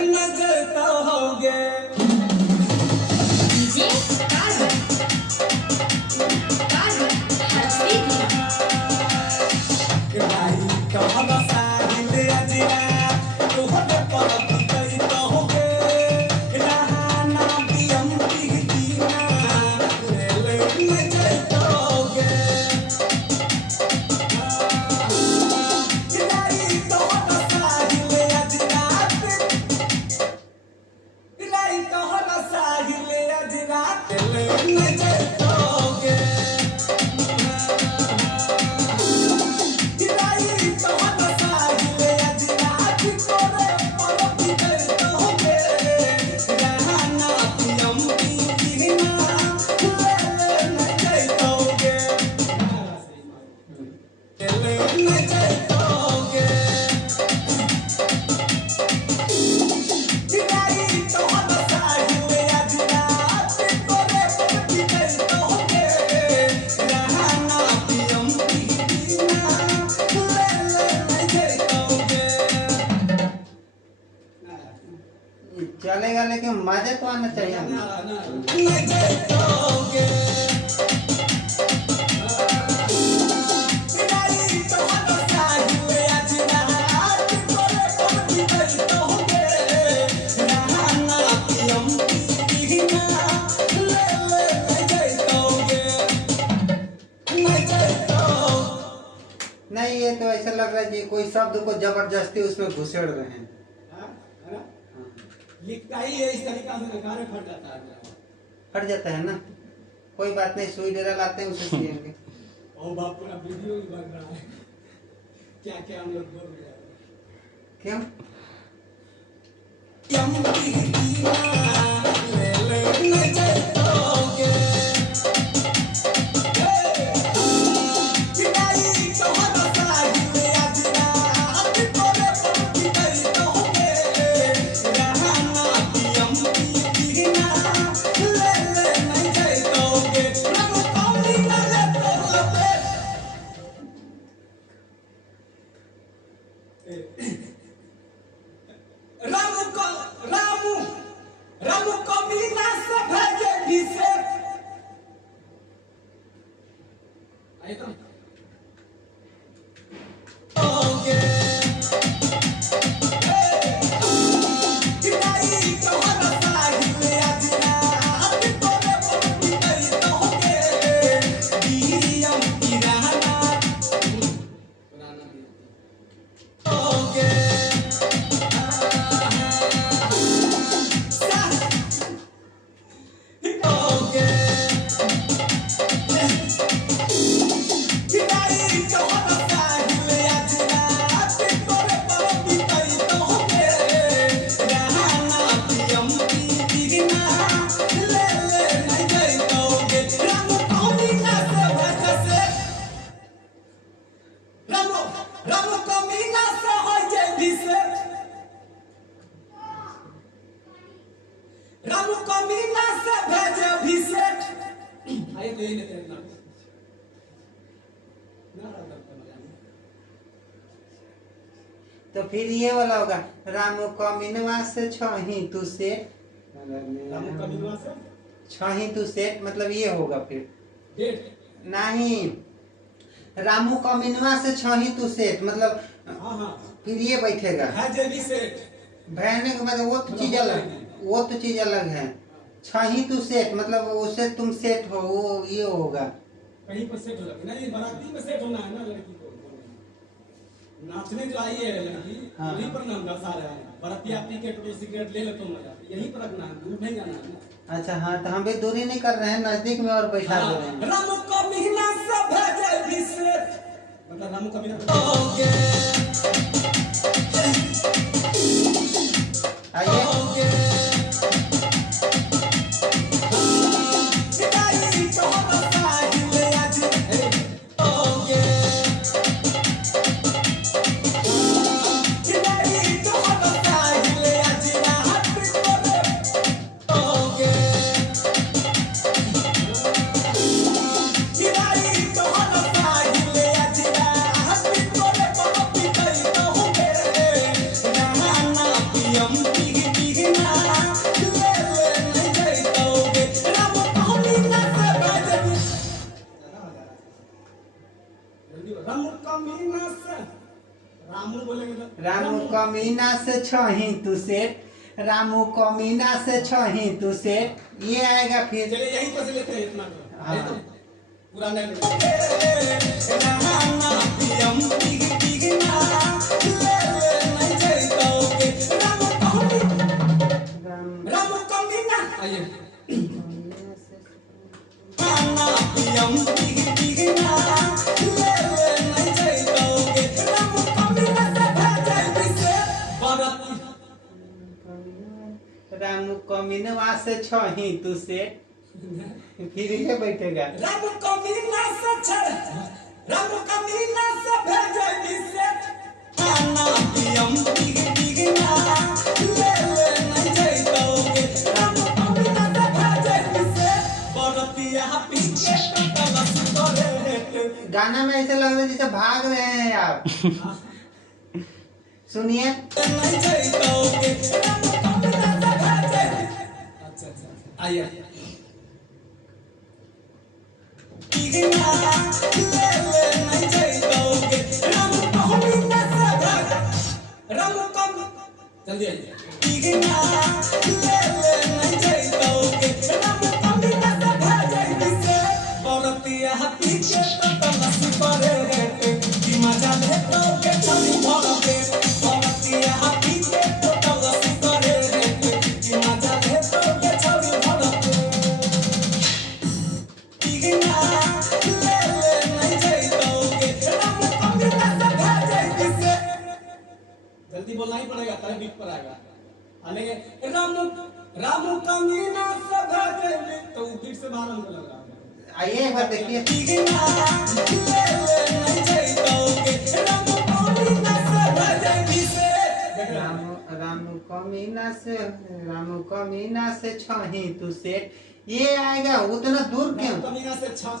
न जाइतोगे डीजे काजल हर्षी किदाई तो हरसाई ले आज रात तोरे पर भी कहतोगे रहना बीएमपी बिना ले न जाइतोगे किदाई तो हरसाई ले आज रात किदाई तो हरसाई ले आज रात ले न जाइतोगे किदाई तो हरसाई ले आज रात तोरे पर भी कहतोगे रहना पियम पीना ले न जाइतोगे ले न जाइतोगे किदाई तो हरसाई ले आज रात तोरे पर भी कहतोगे रहना पियम पीना ले न जाइतोगे चलेगा लेकिन मजे तो आना चाहिए। नहीं जाइतोगे किदाई तो हरसाई ले आज रात तोरे पर भी कहतोगे रहना पियम पीना ले न जाइतोगे नहीं जाइतोगे नहीं, ये तो ऐसा लग रहा है कि कोई शब्द को जबरदस्ती उसमें घुसेड़ रहे हैं। है ना लिखता ही है इस तरीका से गाने फट जाता है फट जाता है ना, कोई बात नहीं, सुई डेरा लाते हैं उसे सिएंगे। और बाप पूरा वीडियो भी बन रहा है क्या क्या हम लोग बोल रहे हैं क्यों? यम पीना ले न जाइतोगे किदाई तो हरसाई ले आज रात तोरे पर भी कहतोगे रहना पियम पीना ले न जाइतोगे रंग कौनी न ले तोरे रामू को रामू रामू को मीना से भेजे विषे आए तो ओके किनाई कहना साहिल आज ना अब तोरे पति गई तो होगे बीएम किराना ओके रामू को मीना से भेजे अभिषेक आइए ले लेते हैं तो फिर ये वाला होगा रामू कमीनवा से छही तू सेठ रामू का मीना से छही तू सेठ मतलब ये होगा फिर डेट नहीं रामू कमीनवा से छही तू सेठ मतलब हां हां फिर ये बैठेगा है जे अभिषेक भरने के बाद वो तो चीज अलग वो तो चीज अलग है छही तू सेठ मतलब उससे तुम सेठ हो वो ये होगा कहीं पर सेट हो जाती ना ये बाराती में सेट होना है ना लड़की को नाचने जो आई है लड़की हाँ। वहीं पर नाम दर्शा रहा है बाराती आप टिकट तो सिगरेट ले लो तो मजा यहीं पर रखना है दूर नहीं जाना है अच्छा हाँ तो हम भी दूरी नहीं कर रहे हैं नजदीक में और बैठा दे रहे हैं रामू को मीना से भेजे विषेक मतलब रामू का मीना ओके आइए रामू कमीना से छही तू सेठ रामू कमीना से छही तू सेठ ये आएगा फिर चलिए यहीं पर से लेते हैं इतना हाँ। तो पुराने रामू कमीना आइए रामू कमीनवा से छही तू सेठ फिर ये बैठेगा रामू कमीना से रामू कमीना से भेजे विषेक खाना पियम बिगना ले नहीं जाइतोगे रामू कमीना से भेजे विषेक बरतिया पीछे तो तलस करे गाना में ऐसे लग रहा है जैसे भाग रहे हैं आप सुनिए नहीं जाइतोगे रामू कमीना से भेजे अच्छा आइए बिगना ले नहीं जाइतोगे रामू कमीना से भेजे रामू कमीना जल्दी आइए बिगना ले नहीं जाइतोगे रामू कमीना से भेजे विषेक बरतिया पीछे तो तलस करे कि मजा ले तो के छवि भरके बरतिया पीछे तो तलस करे कि मजा ले तो के छवि भरके बिगना ले नहीं जाइतोगे रामू कमीना से भेजे विषेक जल्दी बोलना ही पड़ेगा तभी बीट पर आएगा हालेंगे रामू कमीना से भेजे तो बीट से बाहर होने लगा आइए एक बार देखिए बिगना ले नहीं जाइतोगे रामू कमीना से भेजे विषेक रामू कमीना से छही तू सेठ ये आएगा उतना दूर क्यों कमीना से छ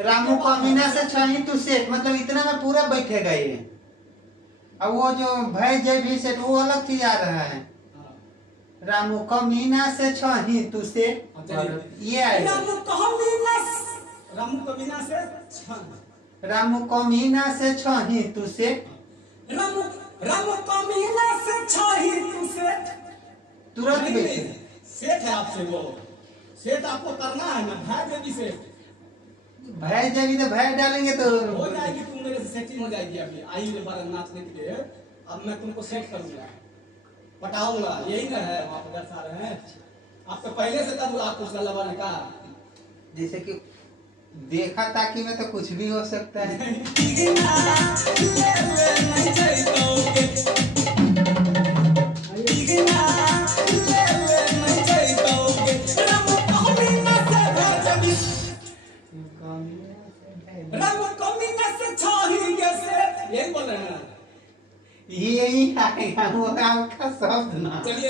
रामू कमीना से छही तू सेठ मतलब इतना में पूरा बैठेगा ये अब वो जो भय जय भी सेठ वो अलग चीज आ रहा है। रामू कमीना से छही तू से ये आएगा। रामू कमीना से रामू कमीना से छही तू से रामू कमीना से छही तू से तुरंत नहीं, बेचे। सेठ है आपसे वो सेठ आपको करना है ना भय देवी से भय जब तो भय डालेंगे तो हो जाएगी तुम मेरे से सेटिंग हो जाएगी। अभी आई रे बार नाचने के लिए अब मैं तुमको सेट करूंगा पटाऊंगा यही ना है आप दर्शा रहे हैं। आप तो पहले से तब आपको सलाह ने कहा जैसे कि देखा ताकि में तो कुछ भी हो सकता है। यही बोल रहे हैं यही आएगा वो आपका शब्द ना। चलिए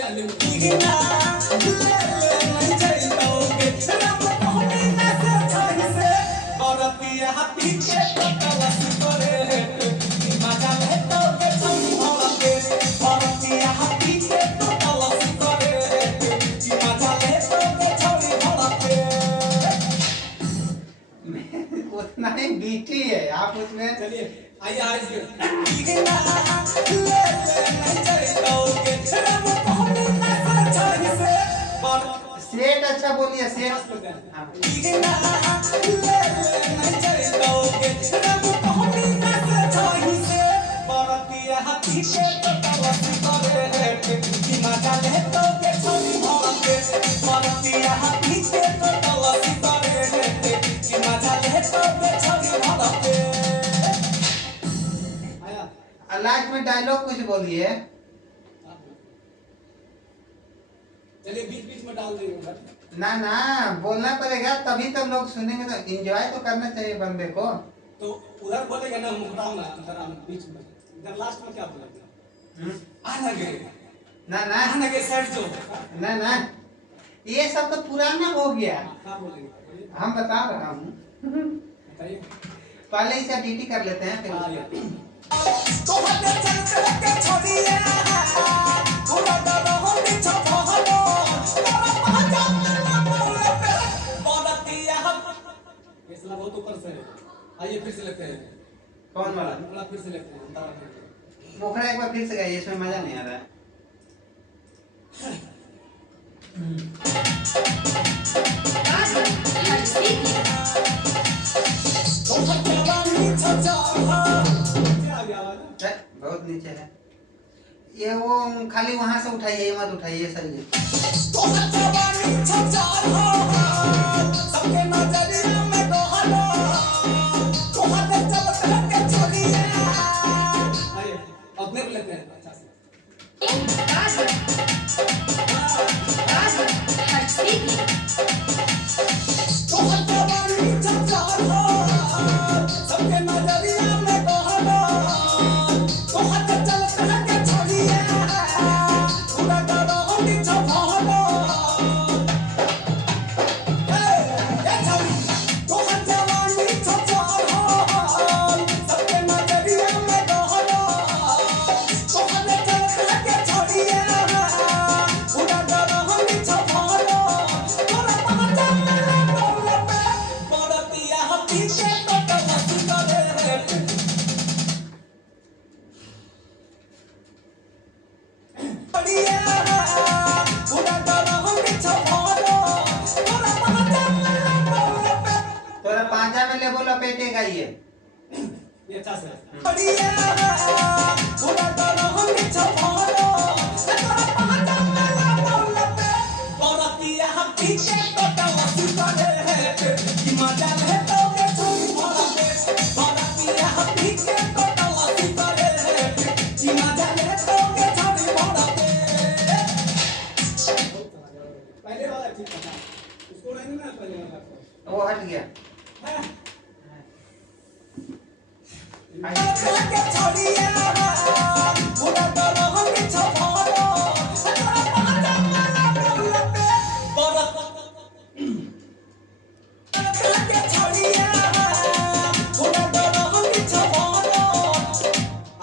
उतना ही बीटी है आप उसमें। चलिए आइए आइए सेठ अच्छा बोलिए सेठ। हाँ। लास्ट में डायलॉग कुछ बोलिए। चलिए बीच बीच में डाल देंगे ना ना बोलना पड़ेगा तभी तो लोग सुनेंगे तो एंजॉय तो करना चाहिए बंदे को। तो उधर बोलेगा ना मुखड़ाओ ना इधर बीच में इधर लास्ट में क्या बोलेगा आ लगे ना ना आ लगे साइड जो ना ना ये सब तो पुराना हो गया। क्या बोलेंगे हम बता रहा हूँ बताइए पहले इसे डीटी कर लेते हैं फिर तो हटे चल के छोड़िए पूरा डरो हो पीछे भागो तेरा पहचान ना बोले पे बोलतिया हम फैसला बहुत ऊपर से है। आइए फिर से लेते हैं कौन वाला मुखड़ा फिर से लेते हैं मुखड़ा एक बार फिर से गाइए इसमें मजा नहीं आ रहा है। तो हटे वाली छजा बहुत नीचे है ये वो खाली वहां से उठाइए ये मत उठाइए सर जी। तो हटे वाली छजा सबके नजरिया में दोहरा तो हटे चल के छोड़िए आइए अपने को लेते हैं अच्छा से तो हटे वाली छजा सबके नजरिया में दोहरा तो हटे चल के छोड़िए पूरा डरो पीछे भागो तो हटे वाली छजा सबके नजरिया में दोहरा तो हटे चल के छोड़िए पूरा डरो पीछे भागो तोरा पहचान ना बोले पे बोलतिया पीछे तो तलाश करे तोरा पांजा में ले बोला पेटेगा ये अच्छा से पहले वाला ठीक था उसको नहीं ना पहले वाला वो हट गया।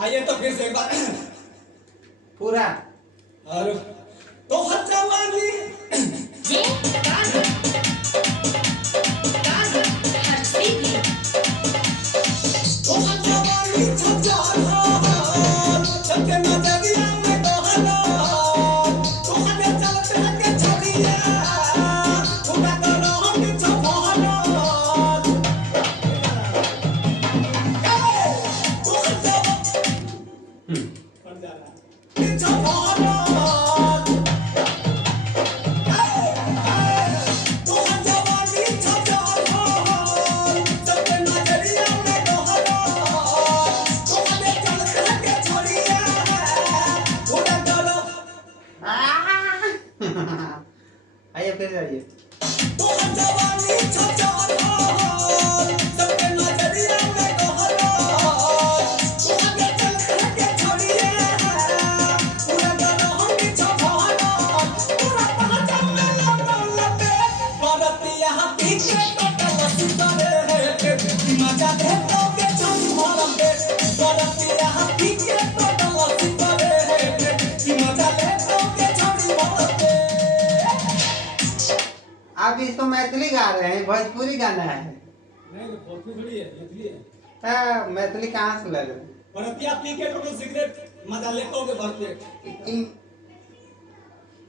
आइए तो फिर से एक बार पूरा और तो हर जवानी ये गाना गाना हर्षित तो हर जवानी छजार सबके नजरिया में कहना तो हर चलते हैं के छड़िया उड़ा करो हम छपाना तो हर जवानी छपाना आइए फिर जाइए। आप इसको मैथिली गा रहे हैं, भोजपुरी गाना है। नहीं तो भोजपुरी थोड़ी है, मैथिली है। हाँ, मैथिली कहाँ से लग रहा है? परतिया पी के टोटल सिगरेट मजा लेते होगे भर पेट।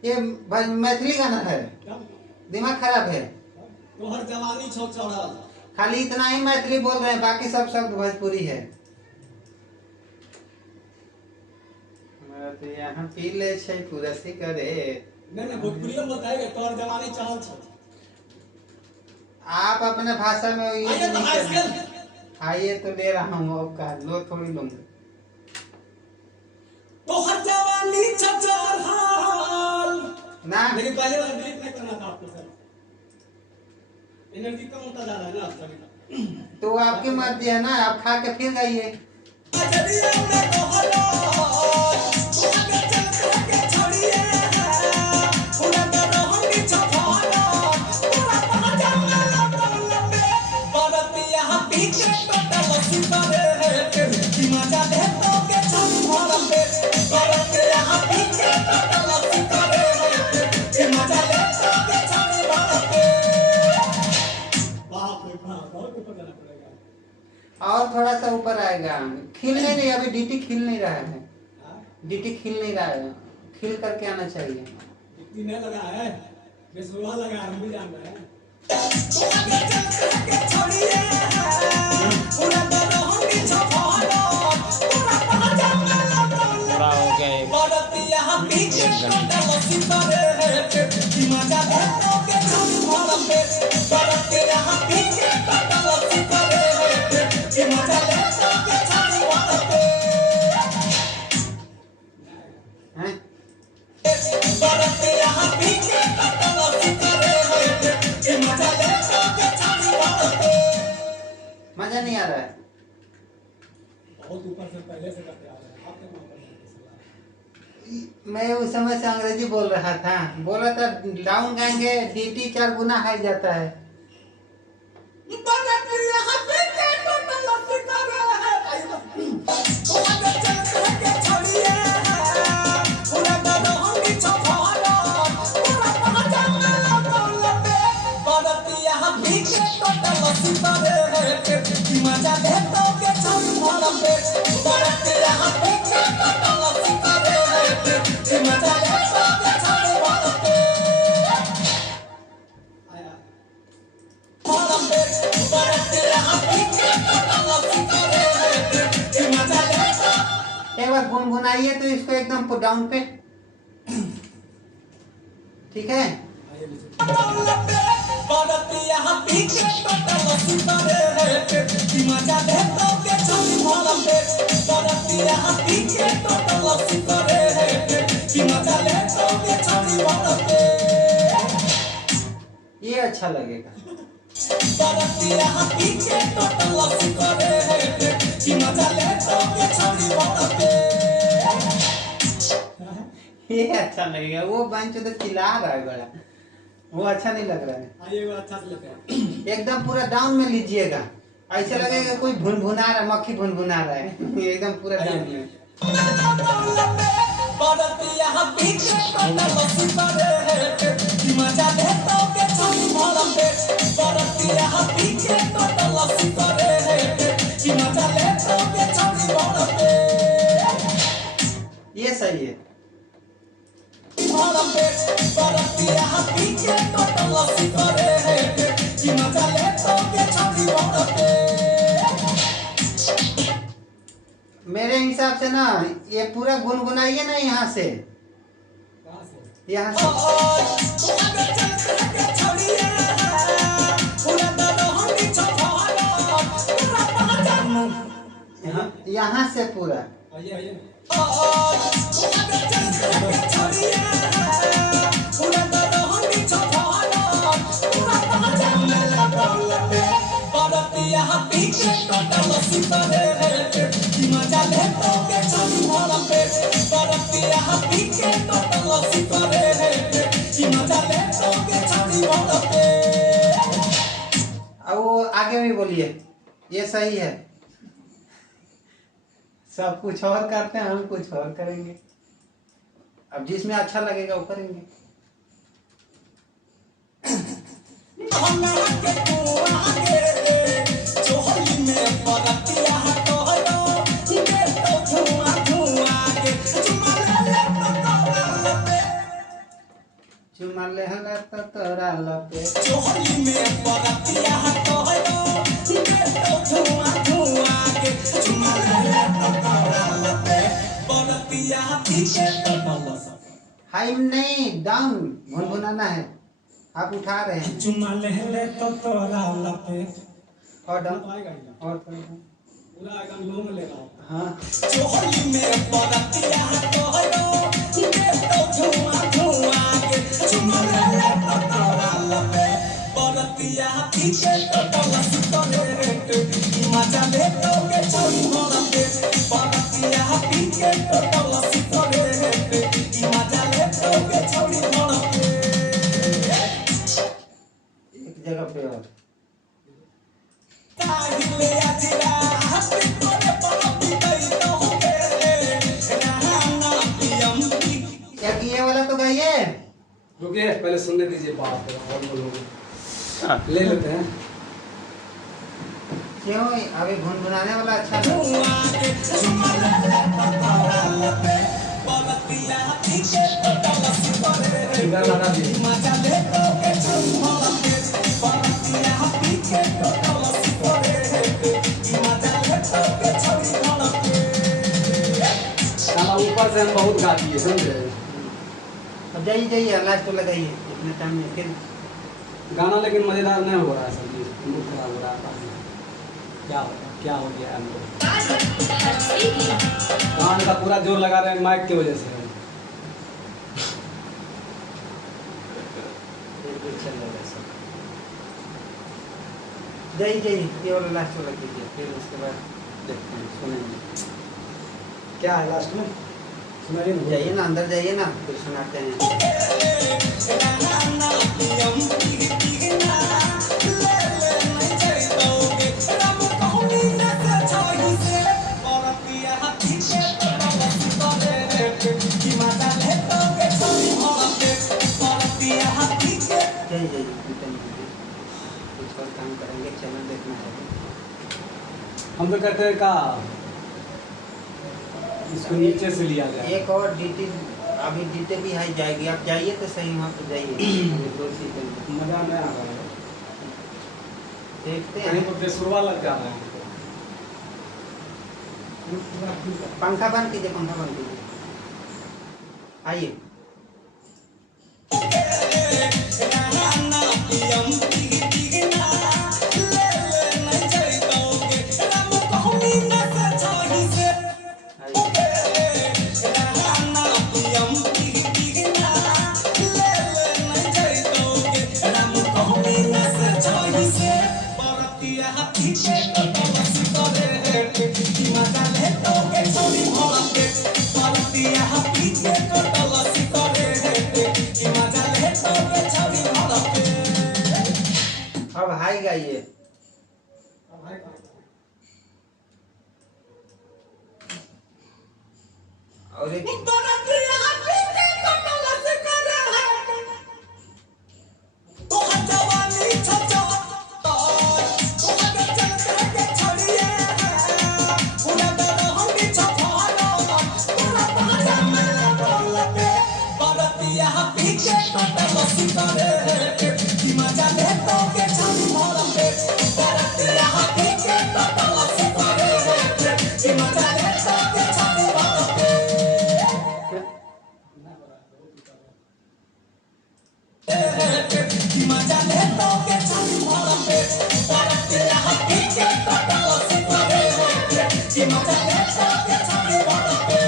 ये मैथिली गाना है, दिमाग खराब है। तो हर जवानी छो चढ़ल खाली इतना ही मैथिली बोल रहे हैं, बाकी सब शब्द भोजपुरी है। तो यहाँ पी ले छै पूरा सी करे। नहीं भोजपुरी में बताएगा तो हर जवानी चढ़ल छो। आप अपने भाषा में ये आइए तो नहीं आइए करना। आइए तो ले रहा हूँ, अब का लो थोड़ी लूंगा। तो हर जवानी छो चढ़ल ना लेकिन पहले वाला डिलीट नहीं करना था आपको सर। एनर्जी कम होता जा रहा है ना सभी का। तो आपकी मर्जी है ना, आप खा के फिर गाइए। और थोड़ा सा ऊपर आएगा, खिलने नहीं, अभी डीटी खिल नहीं रहा है। डीटी खिल नहीं रहा है, खिल करके आना चाहिए। इतनी नहीं लगा है, बेसुरा लगा है, हम भी जान रहे हैं। पूरा हो गया एक हैं? मजा नहीं आ रहा है। बहुत ऊपर से पहले से करते आ रहे हैं। आप क्या करते हैं? मैं उस समय से अंग्रेजी बोल रहा था, बोला था डाउन गाएंगे डीटी 4 गुना हाई जाता है। एक बार गुनगुनाइए तो इसको एकदम डाउन पे, ठीक है। ये अच्छा लगेगा। ये अच्छा लगेगा। वो बंच तो चिल्ला रहा है बड़ा, वो अच्छा नहीं लग रहा है। आइए वो अच्छा से लेते हैं। एकदम पूरा डाउन में लीजिएगा, ऐसा लगेगा कोई भुनभुना रहा है, मक्खी भुनभुना रहा है। एकदम पूरा डाउन में। बरतिया पीछे कटलसी करे कि मजा ले तो के छाती भर पे बरतिया पीछे कटलसी करे कि मजा ले तो के छाती भर पे ये सही है। भर पे बरतिया पीछे कटलसी करे कि मजा ले तो के छाती भर पे। मेरे हिसाब से ना ये पूरा गुनगुनाइए ना यहाँ से, यहाँ से यहाँ से पूरा पीछे कटलसी करे कि मजा ले तो के छाती भर पे बरतिया पीछे कटलसी करे कि मजा ले तो के छाती भर पे। अब वो आगे भी बोलिए, ये सही है। सब कुछ और करते हैं, हम कुछ और करेंगे। अब जिसमें अच्छा लगेगा वो करेंगे। चोली में बरतिया कहलो के तो धुआं धुआं के चुमा ले तो तोरा लपे चोली में बरतिया कहलो के तो धुआं धुआं के चुमा ले तो तोरा लपे बरतिया पीछे कटलस। हाई नहीं, डाउन गुनगुनाना है। आप उठा रहे हैं। चुमा ले तो तोरा लपे और डाउन और पूरा एकदम लो में ले रहा हूं। हाँ चोली में बरतिया कहलो के तो धुआं धुआं के चुमा ले तो तोरा लपे बरतिया पीछे कटलस करे कि मजा ले तो के छाती भर पे बरतिया पीछे कटलस करे कि मजा ले तो के छाती भर पे। एक जगह पे और ताहिले अजरा हंस तोरे पापी कई तो होगे रहना पियम की। एक ये वाला तो गाइए। रुकिए पहले सुनने दीजिए बात और बोलोगे ले लेते हैं। क्यों अभी गुनगुनाने वाला अच्छा लगा। धुआं के चुमा ले तो तोरा लपे बरतिया पीछे कटलस करे इधर लगा दिए। मजा ले तो के छाती भर पे बरतिया पीछे कटलस करे मजा ले तो के छाती भर पे। गाना ऊपर से हम बहुत गा दिए समझे। अब जाइए जाइए लास्ट तो लगाइए इतने टाइम में फिर। गाना लेकिन मजेदार नहीं हो रहा है सर जी, मूड खराब हो रहा है। क्या हो गया हमको? गाने का पूरा जोर लगा रहे हैं माइक की वजह से। जाइए जाइए ये वाला लास्ट वाला कीजिए, फिर उसके बाद देखते हैं सुनेंगे। क्या है लास्ट में सुनाइए ना। जाइए ना अंदर जाइए ना, फिर सुनाते हैं। जाइए जाइए कुछ और काम करेंगे, चैनल देखना है। हम तो कहते हैं का इसको नीचे से लिया जाए। एक और डीटी अभी डीटे भी हाई जाएगी। आप जाइए तो सही, वहाँ पे जाइए। दो सेकंड मजा नहीं आ रहा है, देखते कहीं हैं। तो बेसुरवा लग जा रहा है। पंखा बंद कीजिए, पंखा बंद कीजिए। आइए अब हाई गाइए। और एक बरतिया पी के कटल से करे है तो जवानी छचा तो चलते के छड़िए पूरा दरहंडी छफाना पूरा बाजा में बोलते बरतिया पी के कटल से करे कि मजा ले तो के छानी भर पे बरतिया पी के कटल से करे कि मजा ले तो के छानी भर पे कि मजा ले तो के छानी भर पे बरतिया पी के कटल से करे कि मजा ले तो के छानी भर पे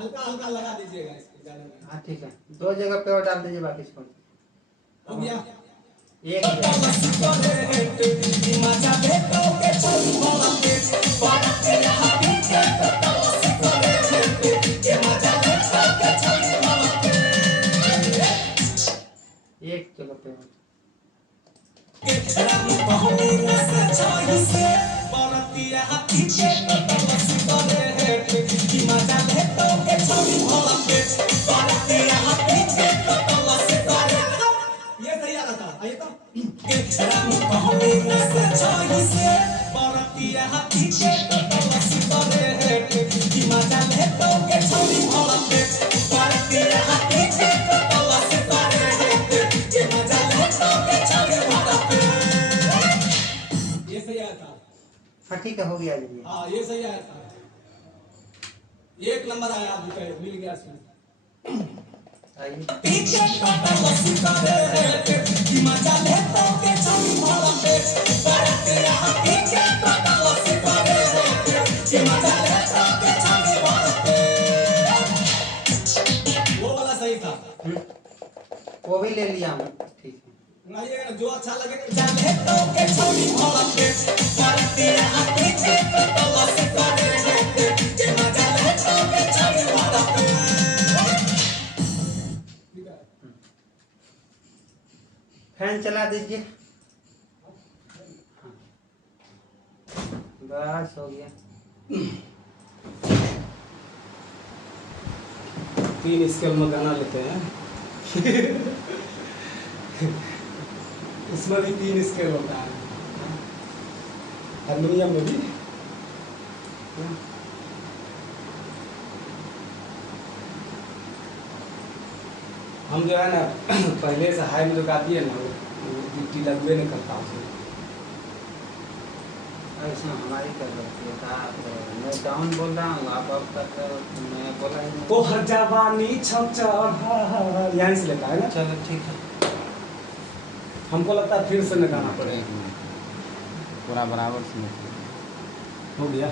हल्का हल्का लगा दीजिएगा इसके गाने में। हाँ ठीक है, 2 जगह पे और डाल दीजिए, बाकी इसको हो गया एक कि मजा ले तो के छानी भर पे बरतिया पी के कटल से करे कि मजा ले तो के छानी भर पे एक जगह पे और। रानी बहनी से छाई से बरतिया पी के कटल से करे कि मजा ले तो के छानी भर पे बरतिया पी के कटल से करे ये सही आ रहा था। आइए तो रानी बहनी से छाई से बरतिया पी के कटल से करे कि मजा ले तो के छानी भर पे बरतिया पी के कटल से करे कि मजा ले तो के छानी भर पे ये सही आया था। हाँ ठीक है, हो गया जी। हाँ ये सही आया था। 1 नंबर आया आपको, मिल गया इसमें। आइए पीछे कटल से करे कि मजा ले तो के छानी भर पे बरतिया पी के कटल से करे कि मजा ले तो के छानी भर पे वो वाला सही था। वो भी ले लिया मैं, ठीक है। गाइएगा जो अच्छा लगे जाने तो के छानी भर पे बरतिया पी के कटल से करे कि मजा ले तो के छानी भर पे। फैन चला दीजिए। बस हो गया। 3 स्केल में गाना लेते हैं। इसमें भी 3 स्केल होता है, हारमोनियम में भी। हम जो है ना पहले से हाई में जो गाती है ना वो गिट्टी लगवे नहीं करता उसमें। ऐसा हमारी कर सकती है, मैं डाउन बोल रहा हूँ, आप अब तक मैं बोला ही नहीं। तो हर जवानी छचा यहाँ से लेता है ना। चलो ठीक है। हमको लगता है फिर से न गाना पड़ेगा। पूरा बराबर से हो गया।